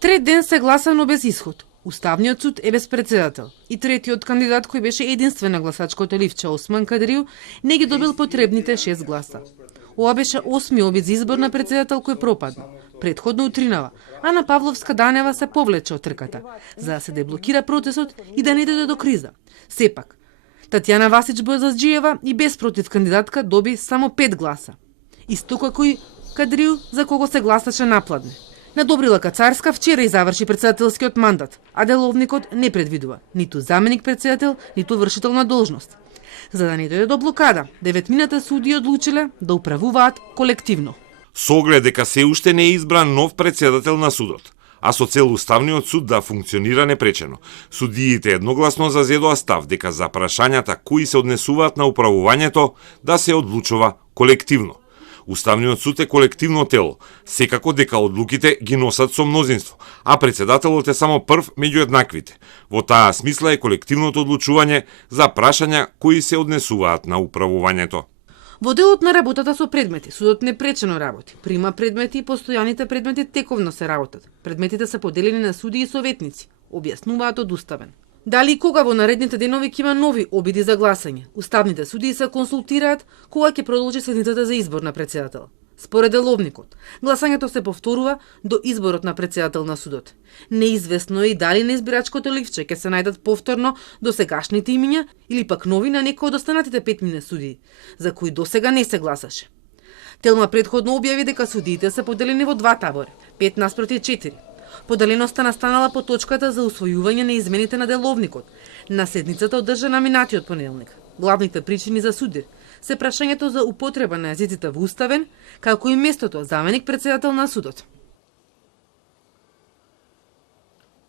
Трет ден се гласа, но без исход. Уставниот суд е без председател. И третиот кандидат, кој беше единствен на гласачкото ливче, Осман Кадрiju, не ги добил потребните 6 гласа. Ова беше 8ми обид за избор на председател кој пропадна. Предходно утринава, Ана Павловска-Данева се повлече од трката, за да се деблокира процесот и да не дојде до криза. Сепак, Татјана Васич Бозазджиева и без против кандидатка доби само 5 гласа. Исто како и Кадрiju, за кого се гласаше напладне. На Добрилака Царска вчера и заврши председателскиот мандат, а деловникот не предвидува ниту заменик председател, ниту вршител на должност. За да не дојде до блокада, 9 судии одлучиле да управуваат колективно. Со оглед дека се уште не е избран нов председател на судот, а со цел Уставниот суд да функционира непречено, судиите едногласно зазедоа став дека за прашањата кои се однесуваат на управувањето да се одлучува колективно. Уставниот суд е колективно тело, секако дека одлуките ги носат со мнозинство, а председателот е само прв меѓу еднаквите. Во таа смисла е колективното одлучување за прашања кои се однесуваат на управувањето. Во делот на работата со предмети, судот непречено работи. Прима предмети и постојаните предмети тековно се работат. Предметите се поделени на судии и советници, објаснуваат од Уставен. Дали и кога во наредните денови ќе има нови обиди за гласање? Уставните судии се консултираат кога ќе продолжи седницата за избор на председател. Според деловникот, гласањето се повторува до изборот на председател на судот. Неизвестно е и дали на избирачкото ливче ќе се најдат повторно досегашните имиња или пак нови на некои од останатите 5 судии, за кои досега не се гласаше. Телма предходно објави дека судиите се поделени во два табори, 5 наспроти 4. Поделеноста настанала по точката за усвојување на измените на деловникот на седницата одржана минатиот понеделник. Главните причини за судир се прашањето за употреба на јазиците во Уставен, како и местото заменик председател на судот.